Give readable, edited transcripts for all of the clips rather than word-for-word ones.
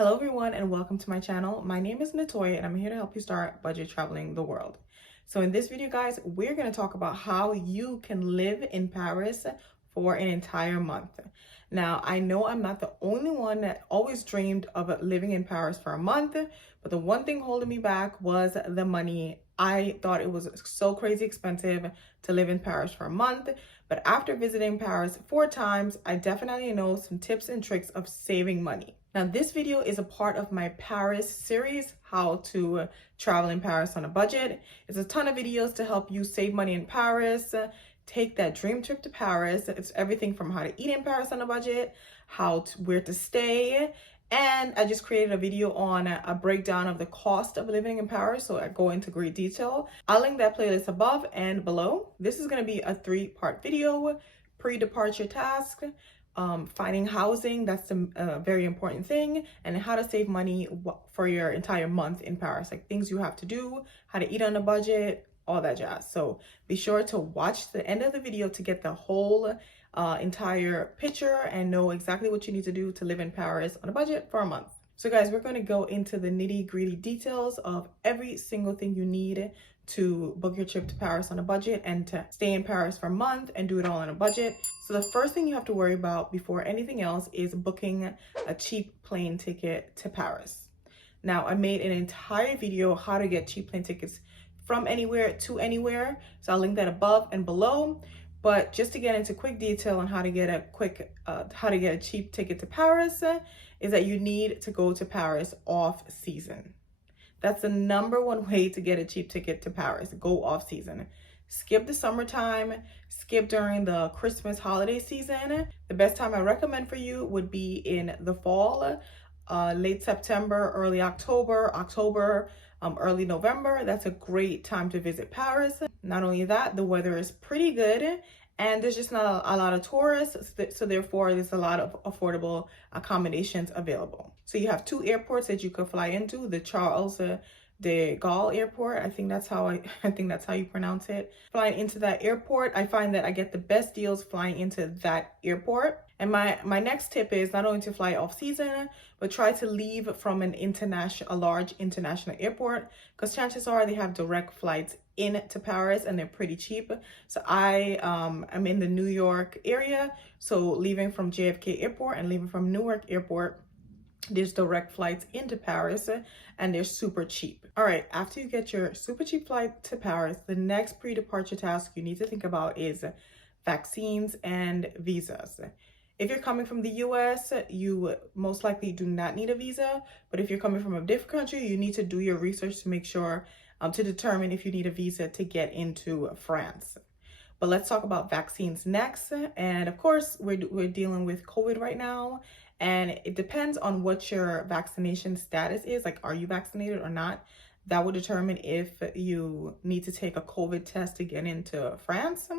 Hello everyone and welcome to my channel. My name is Natoya and I'm here to help you start budget traveling the world. So in this video guys, we're going to talk about how you can live in Paris for an entire month. Now, I know I'm not the only one that always dreamed of living in Paris for a month, but the one thing holding me back was the money. I thought it was so crazy expensive to live in Paris for a month, but after visiting Paris 4 times, I definitely know some tips and tricks of saving money. Now, this video is a part of my Paris series, how to travel in Paris on a budget. It's a ton of videos to help you save money in Paris, take that dream trip to Paris. It's everything from how to eat in Paris on a budget, where to stay, and I just created a video on a breakdown of the cost of living in Paris, so I go into great detail. I'll link that playlist above and below. This is going to be a 3-part video: pre-departure task, finding housing, that's a very important thing, and how to save money for your entire month in Paris, like things you have to do, how to eat on a budget, all that jazz. So be sure to watch the end of the video to get the whole entire picture and know exactly what you need to do to live in Paris on a budget for a month. So guys, we're going to go into the nitty-gritty details of every single thing you need to book your trip to Paris on a budget and to stay in Paris for a month and do it all on a budget. So the first thing you have to worry about before anything else is booking a cheap plane ticket to Paris. Now, I made an entire video how to get cheap plane tickets from anywhere to anywhere, so I'll link that above and below. But just to get into quick detail on how to get a cheap ticket to Paris is that you need to go to Paris off season. That's the #1 way to get a cheap ticket to Paris. Go off season. Skip the summertime, skip during the Christmas holiday season. The best time I recommend for you would be in the fall, late September, early October, early November. That's a great time to visit Paris. Not only that, the weather is pretty good and there's just not a lot of tourists, so therefore there's a lot of affordable accommodations available. So you have 2 airports that you could fly into: the Charles de Gaulle airport. I think that's how you pronounce it. Flying into that airport, I find that I get the best deals flying into that airport. And my next tip is not only to fly off season, but try to leave from a large international airport, because chances are they have direct flights into Paris and they're pretty cheap. So I'm in the New York area, so leaving from JFK airport and leaving from Newark airport, there's direct flights into Paris and they're super cheap. All right, after you get your super cheap flight to Paris, the next pre-departure task you need to think about is vaccines and visas. If you're coming from the US, you most likely do not need a visa, but if you're coming from a different country, you need to do your research to make sure, to determine if you need a visa to get into France. But let's talk about vaccines next. And of course, we're dealing with COVID right now, and it depends on what your vaccination status is. Like, are you vaccinated or not? That will determine if you need to take a COVID test to get into France.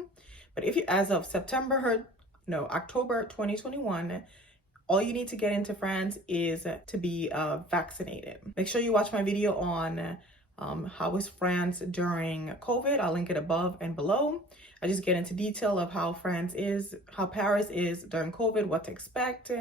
But if you, as of October 2021, all you need to get into France is to be vaccinated. Make sure you watch my video on how is France during COVID. I'll link it above and below. I just get into detail of how Paris is during COVID, what to expect,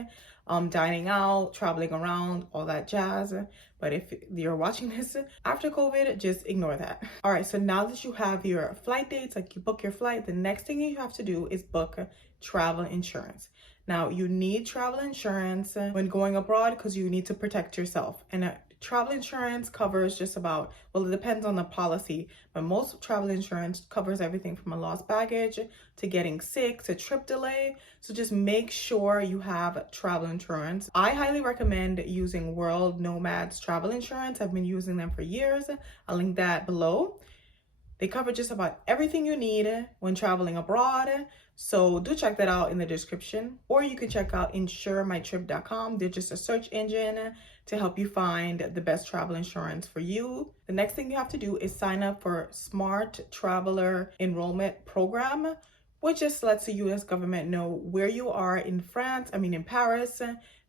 dining out, traveling around, all that jazz. But if you're watching this after COVID, just ignore that. All right, so now that you have your flight dates, like you book your flight, the next thing you have to do is book travel insurance. Now, you need travel insurance when going abroad because you need to protect yourself. And travel insurance covers just about, well, it depends on the policy, but most travel insurance covers everything from a lost baggage to getting sick to trip delay. So just make sure you have travel insurance. I highly recommend using World Nomads travel insurance. I've been using them for years. I'll link that below. They cover just about everything you need when traveling abroad. So do check that out in the description. Or you can check out insuremytrip.com. They're just a search engine to help you find the best travel insurance for you. The next thing you have to do is sign up for Smart Traveler Enrollment Program, which just lets the US government know where you are in Paris,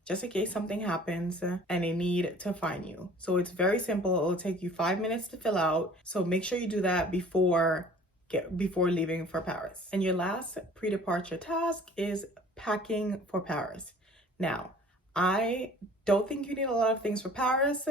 just in case something happens and they need to find you. So it's very simple. It'll take you 5 minutes to fill out. So make sure you do that before leaving for Paris. And your last pre-departure task is packing for Paris. Now, I don't think you need a lot of things for Paris.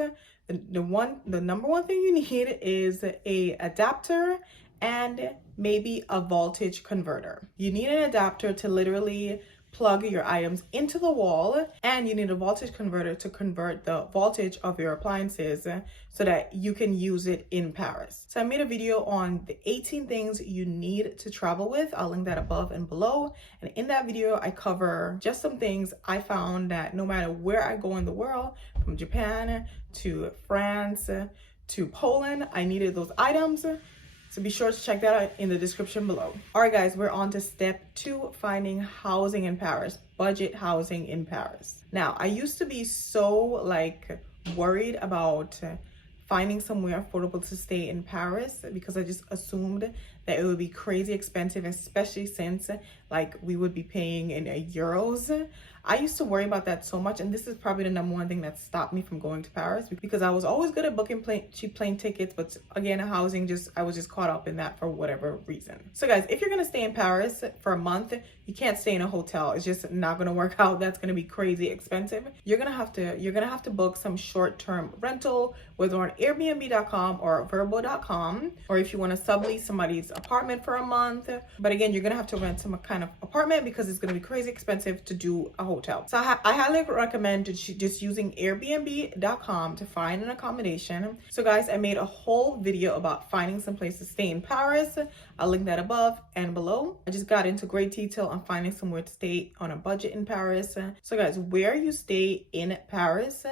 The number one thing you need is a adapter and maybe a voltage converter. You need an adapter to literally plug your items into the wall, and you need a voltage converter to convert the voltage of your appliances so that you can use it in Paris. So I made a video on the 18 things you need to travel with. I'll link that above and below. And in that video, I cover just some things I found that no matter where I go in the world, from Japan to France to Poland, I needed those items. So be sure to check that out in the description below. All right, guys, we're on to step 2, finding housing in Paris, budget housing in Paris. Now, I used to be so worried about finding somewhere affordable to stay in Paris because I just assumed that it would be crazy expensive, especially since we would be paying in euros. I used to worry about that so much, and this is probably the number one thing that stopped me from going to Paris, because I was always good at booking cheap plane tickets, but again, housing, I was just caught up in that for whatever reason. So guys, if you're gonna stay in Paris for a month, you can't stay in a hotel. It's just not gonna work out. That's gonna be crazy expensive. You're gonna have to book some short-term rental, whether on Airbnb.com or Verbo.com, or if you want to sublease somebody's apartment for a month. But again, you're gonna have to rent some kind of apartment because it's gonna be crazy expensive to do a hotel. So I highly recommend just using Airbnb.com to find an accommodation. So guys, I made a whole video about finding some place to stay in Paris. I'll link that above and below. I just got into great detail on finding somewhere to stay on a budget in Paris. So guys, where you stay in Paris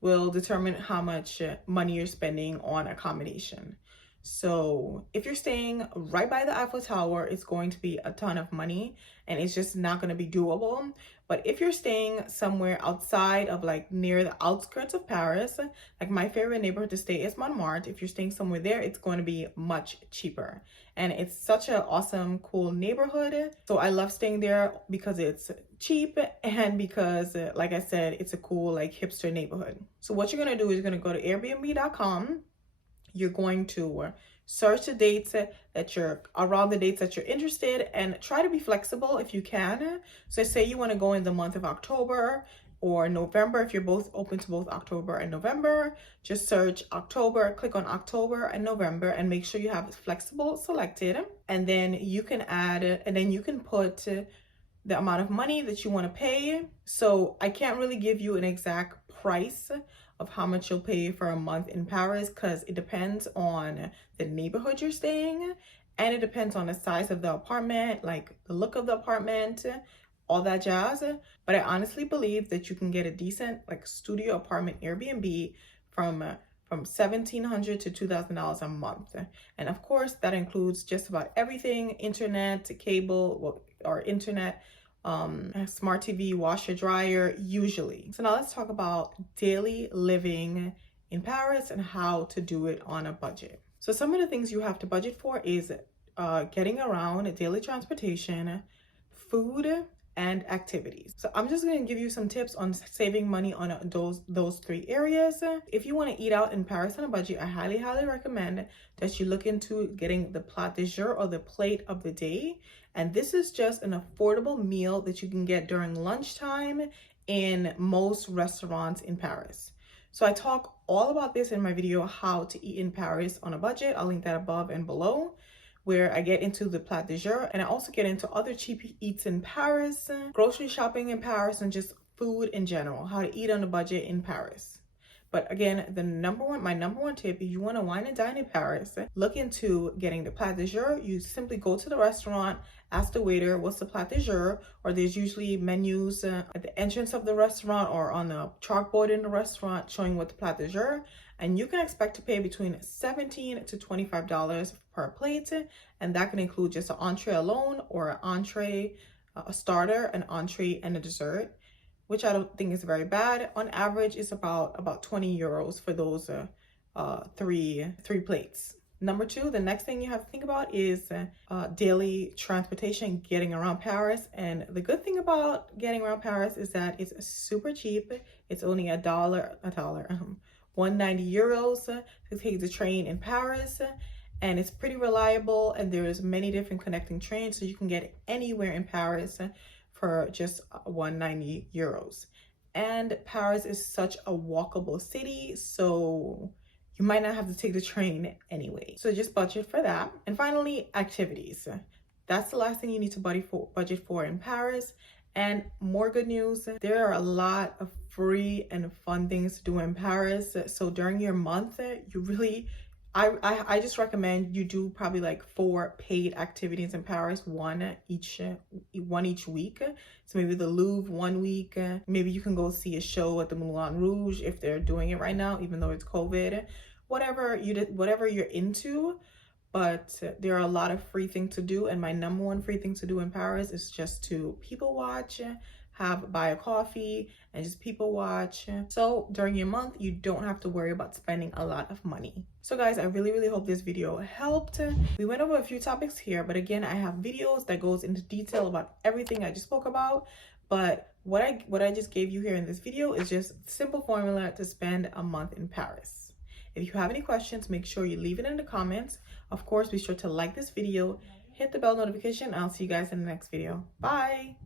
will determine how much money you're spending on accommodation. So if you're staying right by the Eiffel Tower, it's going to be a ton of money and it's just not going to be doable. But if you're staying somewhere outside of near the outskirts of Paris, like my favorite neighborhood to stay is Montmartre. If you're staying somewhere there, it's going to be much cheaper. And it's such an awesome, cool neighborhood. So I love staying there because it's cheap and because, like I said, it's a cool, hipster neighborhood. So what you're going to do is you're going to go to Airbnb.com. You're going to search the dates that you're around the dates that you're interested, and try to be flexible if you can. So say you want to go in the month of October or November. If you're both open to both October and November, just search October, click on October and November, and make sure you have flexible selected. And then you can put the amount of money that you want to pay. So I can't really give you an exact price of how much you'll pay for a month in Paris because it depends on the neighborhood you're staying, and it depends on the size of the apartment, the look of the apartment, all that jazz. But I honestly believe that you can get a decent studio apartment Airbnb from $1,700 to $2,000 a month. And of course that includes just about everything: internet, cable, or internet, smart TV, washer, dryer, usually. So now let's talk about daily living in Paris and how to do it on a budget. So some of the things you have to budget for is getting around, daily transportation, food, and activities. So I'm just going to give you some tips on saving money on those 3 areas. If you want to eat out in Paris on a budget, I highly recommend that you look into getting the plat du jour, or the plate of the day. And this is just an affordable meal that you can get during lunchtime in most restaurants in Paris. So I talk all about this in my video, How to Eat in Paris on a Budget. I'll link that above and below, where I get into the plat du jour, and I also get into other cheap eats in Paris, grocery shopping in Paris, and just food in general, how to eat on a budget in Paris. But again, my number one tip, if you want to wine and dine in Paris, look into getting the plat du jour. You simply go to the restaurant, ask the waiter, what's the plat du jour? Or there's usually menus at the entrance of the restaurant or on the chalkboard in the restaurant showing what the plat du jour. And you can expect to pay between $17 to $25 per plate. And that can include just an entree alone, or an entree, a starter, an entree, and a dessert, which I don't think is very bad. On average, it's about 20 euros for those three plates. Number 2, the next thing you have to think about is daily transportation, getting around Paris. And the good thing about getting around Paris is that it's super cheap. It's only $1.90 to take the train in Paris. And it's pretty reliable, and there's many different connecting trains, so you can get anywhere in Paris for just €190. And Paris is such a walkable city, so you might not have to take the train anyway. So just budget for that. And finally, activities. That's the last thing you need to budget for in Paris. And more good news, there are a lot of free and fun things to do in Paris. So during your month, you really, I just recommend you do probably like 4 paid activities in Paris, one each week. So maybe the Louvre one week, maybe you can go see a show at the Moulin Rouge if they're doing it right now, even though it's COVID. Whatever you're into, but there are a lot of free things to do, and my number one free thing to do in Paris is just to people watch, buy a coffee, and just people watch. So during your month, you don't have to worry about spending a lot of money. So guys, I really hope this video helped. We went over a few topics here, but again, I have videos that goes into detail about everything I just spoke about. But what I just gave you here in this video is just simple formula to spend a month in Paris. If you have any questions, make sure you leave it in the comments. Of course, be sure to like this video, hit the bell notification, and I'll see you guys in the next video. Bye!